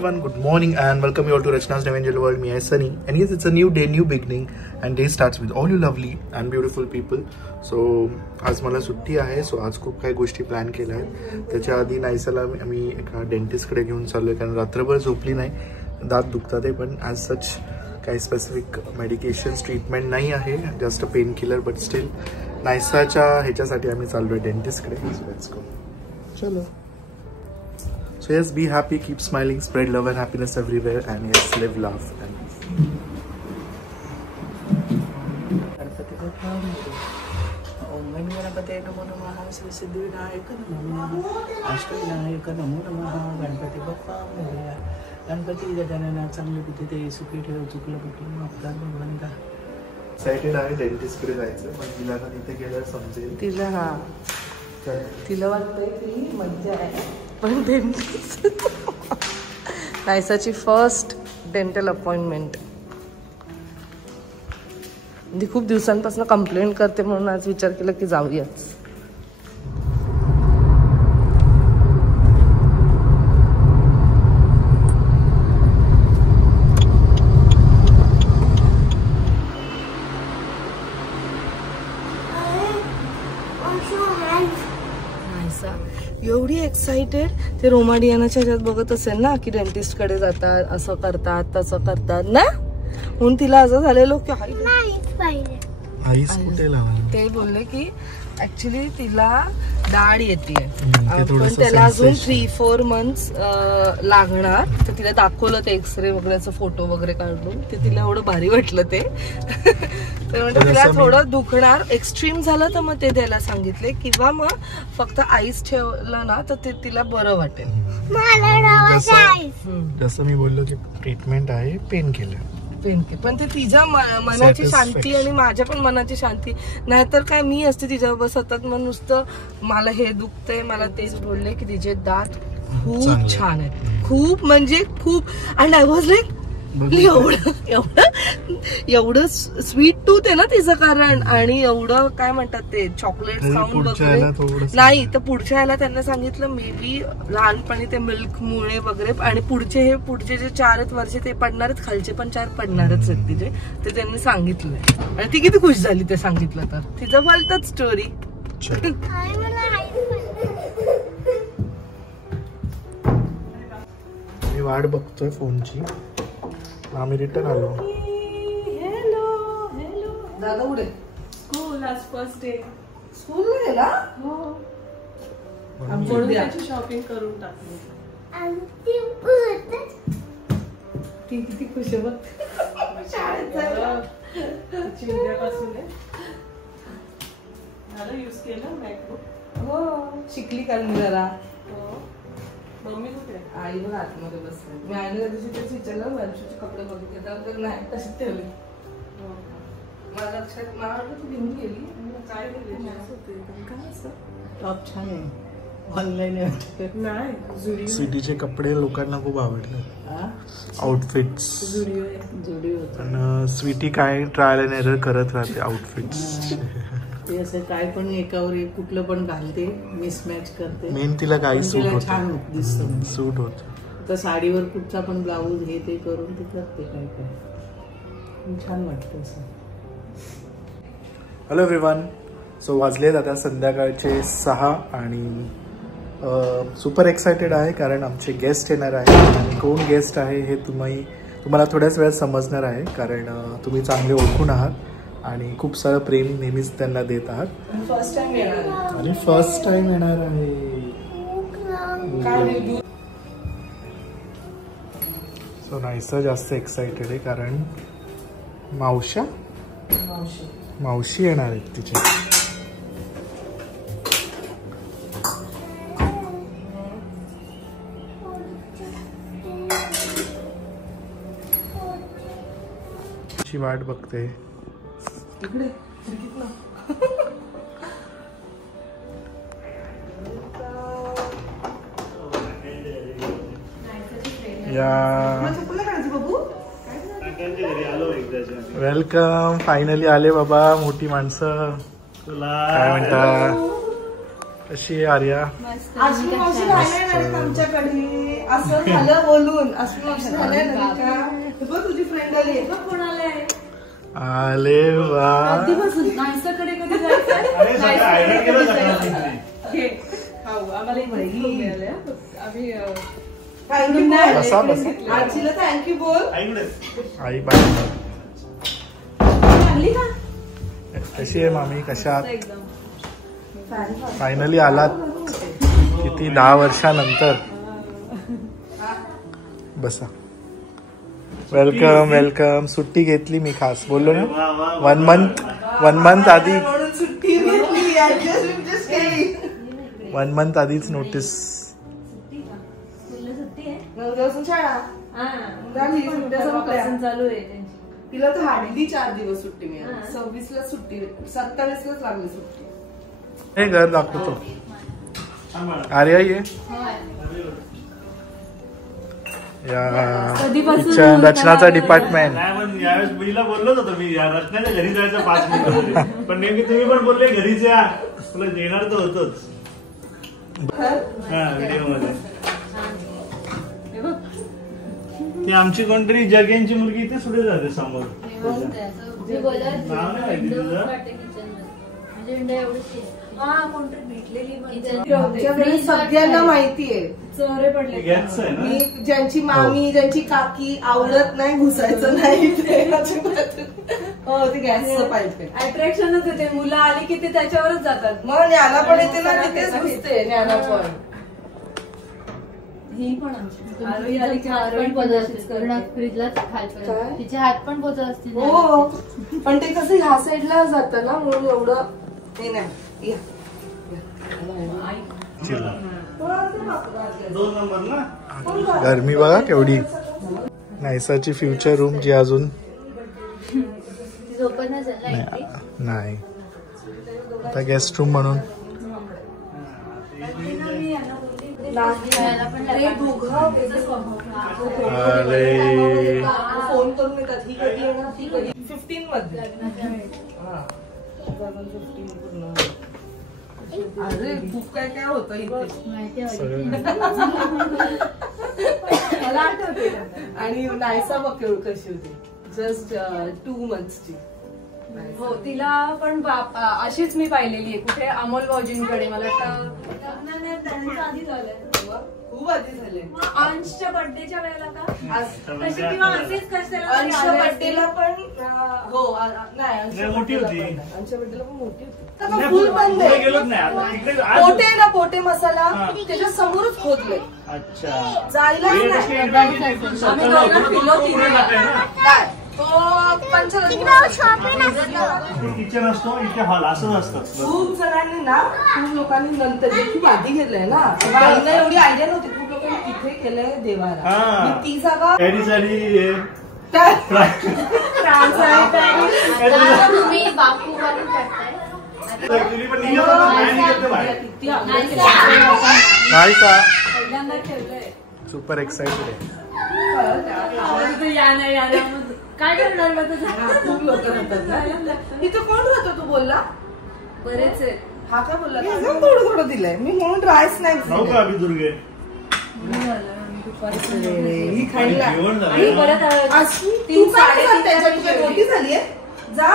everyone, good morning and welcome you all to Rachna's Devangel World. Me is Sunny and yes, it's a new day, new beginning and day starts with all you lovely and beautiful people. So आज मला सुट्टी आहे, so आज खूप काही गोष्टी plan केल्या आहेत. त्याच्या आधी नाईसाला आम्ही एका डेंटिस्टकडे घेऊन चाललोय कारण रात्रभर झोपली नाही, दात दुखतात आहे. पण ॲज सच काही स्पेसिफिक मेडिकेशन्स ट्रीटमेंट नाही आहे, just a painkiller. But still नाईसाच्या ह्याच्यासाठी आम्ही चाललोय डेंटिस्टकडे. So let's go. चलो. So yes, be happy, keep smiling, spread love and happiness everywhere, and yes, live, laugh and Ganpati Bappa ओम गणपते नमो नमः. श्री सिद्धिविनायक नमो नमः. अष्टविनायक नमो नमः. गणपती बाप्पा मोरया. गणपती गजानना चांगले बुद्धी दे, सुखी ठेव, चुकलं कुठलं आपला भगवंता. एक्साइटेड आहे डेंटिस्टकडे जायचं, पण तिला ना तिथे गेल्यावर समजेल. तिला वाटतंय की मज्जा आहे, पण डेंटिस्ट नाईसाची फर्स्ट डेंटल अपॉइंटमेंट. ती खूप दिवसांपासून कंप्लेंट करते म्हणून आज विचार केला की जाऊयाच. एवढी एक्साइटेड. ते रोमाडियानाच्या ह्याच्यात बघत असेल ना की डेंटिस्ट कडे जातात, असं करतात तसं करतात ना, म्हणून तिला असं झालेलो की ते बोलले की ऍक्च्युली तिला दाढ येते, पण त्याला अजून 3-4 months लागणार. तर तिला दाखवलं ते एक्सरे वगैरेचं फोटो वगैरे काढून, ते तिला एवढं भारी वाटलं ते. तर म्हणजे तिला थोडं दुखणार, एक्स्ट्रीम झालं तर मग ते द्यायला सांगितले, किंवा मग फक्त आईस ठेवलं ना तर ते तिला बरं वाटेल. जसं मी बोललो की ट्रीटमेंट आहे पेन किलर. पण ते तिच्या मनाची शांती आणि माझ्या पण मनाची शांती. नाहीतर काय मी असते तिच्याबरोबर सतत मग नुसतं मला हे दुखतंय. मला तेच बोलले की तिचे दात खूप छान आहेत, खूप म्हणजे खूप. अँड आय वॉज लाईक एवढं स्वीट टूथ आहे ना तिचं कारण, आणि एवढं काय म्हणतात ते चॉकलेट साऊंड वगैरे नाही. तर पुढच्या ह्याला त्यांना सांगितलं मे बी लहानपणी ते मिल्क मुळे वगैरे, आणि पुढचे जे 4 आहेत वर्षे ते पडणारच, खालचे पण 4 पडणारच आहेत तिचे, ते त्यांनी सांगितलंय. आणि ती किती खुश झाली ते सांगितलं तर. तिचं भलतच स्टोरी. मी वाट बघतोय फोनची. आम्ही रिटर्न आलो. हॅलो हॅलो दादा उडे. स्कूल आज फर्स्ट डे. स्कूल गेला. हो, आमची शॉपिंग करून टाकली. ती किती खुश आहे बघ. शाळेत उद्यापासून यूज केलं मॅकबुक. हो, शिकली कारण जरा. मम्मी कुठे? आई बघ आतमध्ये बसते. मी आईला दिवशी तेच विचारलं वर्षाचे कपडे बघितले तर नाही तशी ठेवली. मला लक्षात मला वाटलं तू घेऊन गेली. काय टॉप छान आहे, ऑनलाईन नाही. सिटीचे कपडे लोकांना खूप आवडले, आउटफिट्स. पण स्वीटी काय ट्रायल अँड एरर करत राहते आउटफिट्स. ते असं काय पण एकावर एक कुठलं पण घालते, मिसमॅच करते. मेन तिला काही सूट होत, छान दिसतं, सूट होत. तर साडीवर कुठचा पण ब्लाऊज हे ते करून ते करते. काय छान वाटतं असं. Hello everyone. सो वाजलेत आता संध्याकाळचे 6 आणि सुपर एक्सायटेड आहे कारण आमचे गेस्ट येणार आहे. आणि कोण गेस्ट आहे हे तुम्हाला थोड्याच वेळात समजणार आहे, कारण तुम्ही चांगले ओळखून आहात आणि खूप सारं प्रेम नेहमीच त्यांना देत आहात. फर्स्ट टाइम येणार आणि फर्स्ट टाइम येणार आहे. सो नाईसा जास्त एक्सायटेड आहे कारण मावशी येणार आहेत तिच्या. ची वाट बघते. इकडे वेलकम. फायनली आले बाबा, मोठी माणसं. काय म्हणता? कशी आहे आर्या? अश्विनी मावशी राहिल्या आमच्याकडे असं झालं बोलून. अश्विनी मावशी राहिल्या नाही का? बघ तुझी फ्रेंड आली आहे. बघ कोण आले आहे. आले वा. कधीपासून नाहीसाकडे कधी जायचं आम्हाला मिळाल्या. आम्ही बसा बसा. आजीला थँक्यू बोल. आई बाई आणली का? कशी आहे मामी? कशा? फायनली आलात किती 10 वर्षानंतर. बसा. Welcome welcome. सुट्टी घेतली मी खास बोललो ना. 1 मंथ आधी. 1 मंथ आधीच नोटीस. चालू आहे. तिला तर हार्डली 4 दिवस सुट्टी मिळाली. 26ला सुट्टी, 27लाच लागली सुट्टी. हे घर दाखवतो. आर्या ये किचन रचनाचा डिपार्टमेंट. यावेळेस मुलीला बोललोच होतो मी रचनाच्या घरी जायचं 5 मिनिट, पण नेमकी तुम्ही पण बोलले घरीच या. तुला येणार तर होतोच व्हिडिओ मध्ये. ती आमची कोणतरी जगेंची मुलगी इथे सुद्धा जाते समोर. नाव नाही माहिती तुझं? सगळ्यांना माहितीये चोरे पडले. ज्यांची मामी ज्यांची काकी आवडत नाही घुसायचं नाही ते. हो ते गॅसचं पाहिजे. अट्रॅक्शनच येते. मुलं आली की ते त्याच्यावरच जातात. मग ज्ञाना पण येते ना तिथेच घुसते. ज्ञाना पण ही पण तिचे हात पण पोचत असतील. हो पण ते कसं ह्या साईडला जातं ना म्हणून एवढं हे नाही. 2 नंबर ना. गरमी बघा केवढी. नायसाची फ्युचर रूम जी अजून नाही. आता गेस्ट रूम म्हणून फोन करून येतात. ही कधी येणार ती कधी. 15 मध्ये. अरे खूप काय काय होतं इथे. मला आठवते. आणि नायसा बघ कशी होती. जस्ट 2 मंथ्सची. हो तिला पण अशीच मी पाहिलेली आहे कुठे अमोल भाऊजींकडे. मला खूप आधी झाले. अंशच्या बर्थडेच्या वेळेला का अंशच्या बर्थडेला पण. हो नाही मोठी होती. अंशच्या बर्थडेला पण मोठी होती. फुल बंद पोटे ना. पोटे मसाला त्याच्या समोरच खोदले. अच्छा जायला किचन असतो इथे हॉल असं असतं. खूप जणांनी ना खूप लोकांनी नंतर जे खूप आधी घेतलंय ना त्यांना एवढी आयडिया नव्हती. खूप लोकांनी तिथे केलंय देवाला. ती जागा तुम्ही बापू पहिल्यांदा ठेवलंय. सुपर एक्साइटेड आहे. काय करणार मग? खूप लोक राहतात ना इथं. कोण राहतो तू बोलला? बरेच आहे. हा काय बोलला? थोडं थोडं दिलंय मी म्हणून ड्राय स्नॅक्स. दुर्गे मोठी झालीये. जा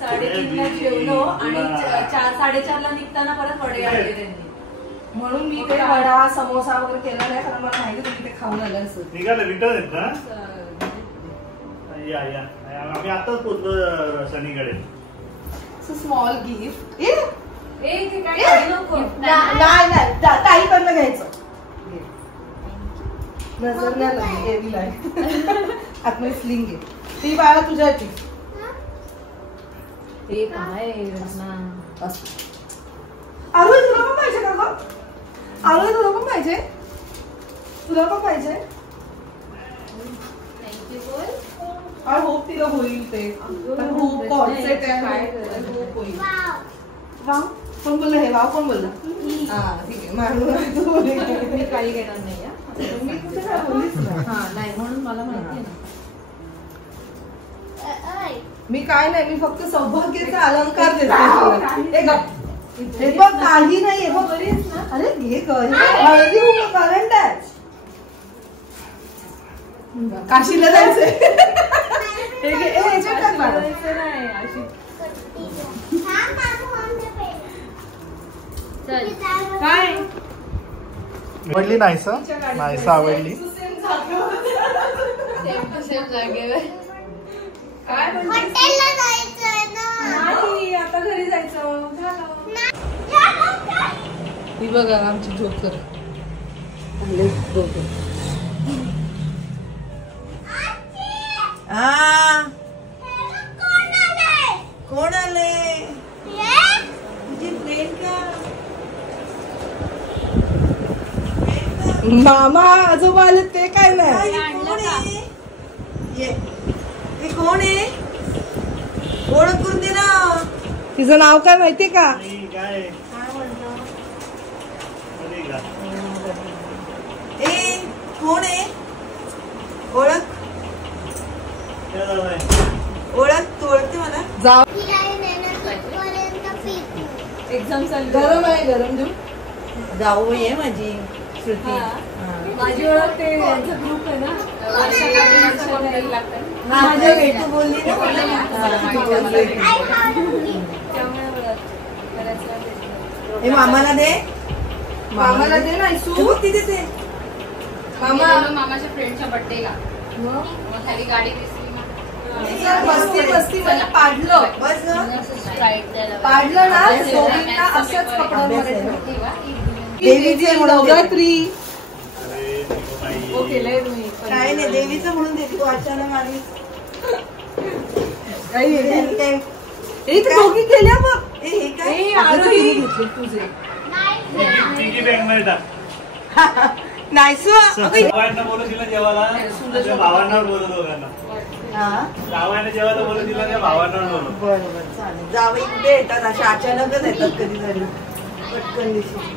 3:30ला जेवलो आणि 4-4:30ला निघताना परत वडे आणले त्यांनी. म्हणून मी ते वडा समोसा वगैरे केला नाही कारण मला माहिती तुम्ही ते खाऊन आलं असं. निघालं रिटर्न येत ना. या आम्ही आताच पोहोचलो सनीकडे. Small gift. नाही ताईकडनं घ्यायचं. नजर नाही लागली. आतमध्ये स्लिंग घे. ती बाळा तुझ्याची. हे काय आरोही तुला पण पाहिजे का ग? आरोही तुला पण पाहिजे? तुला पण पाहिजे? आय होप तिला होईल ते. खूप कॉन्सेप्ट आहे. खूप होईल. वाव कोण बोलला? हे वाव कोण बोलला? हा ठीक आहे. मारून मी काही घेणार नाही. मी कुठे काय बोललीच ना. हा नाही म्हणून मला माहिती ना. मी काय नाही. मी फक्त सौभाग्याचा अलंकार देते. हे बघ काही नाहीये बघ. अरे हे हळदी करंट आहे. काशीला जायचंय. काय आवडली नाहीसा आवडली. काय आता घरी जायचं. ही बघा आमची जोकर. कोण आले? तुझी फ्रेंड का? मामा आजोबा आले ते काय नाही. हे कोण आहे? ओळख करून दे ना. तिचं नाव काय माहितीये का? काय ए कोण आहे? ओळख ओळख तू ओळखते मला? जाऊ. एक्झाम चालू. गरम आहे गरम देऊ. जाऊ ये माझी श्रुती. माझी ओळख ते यांचा ग्रुप आहे ना. माझ्या भेटू बोलली ना. हे मामाला दे. मामाला दे ना तू बघ तिथे ते. मामाच्या फ्रेंडच्या बर्थडेला मग खाली गाडी दिसली. मस्ती मला पाडलं. बस पाडलं ना दोघींना असंच पकडून देवीचे नवरात्री. केलंय तुम्ही. काय नाही देवीचं म्हणून दे. तू अचानक आली. दोघी केल्या बघ. हे काय घेतले तुझे. पिगी बँकमध्ये टाक. नाही भावांना बोलू दिला जेवायला. भावांना बोलू दोघांना. जावयाने जेवायला बोलू दिला त्या भावांना बोलू. बरोबर चालेल. जावई कुठे येतात? अशा अचानकच येतात कधी तरी पटकन दिवशी.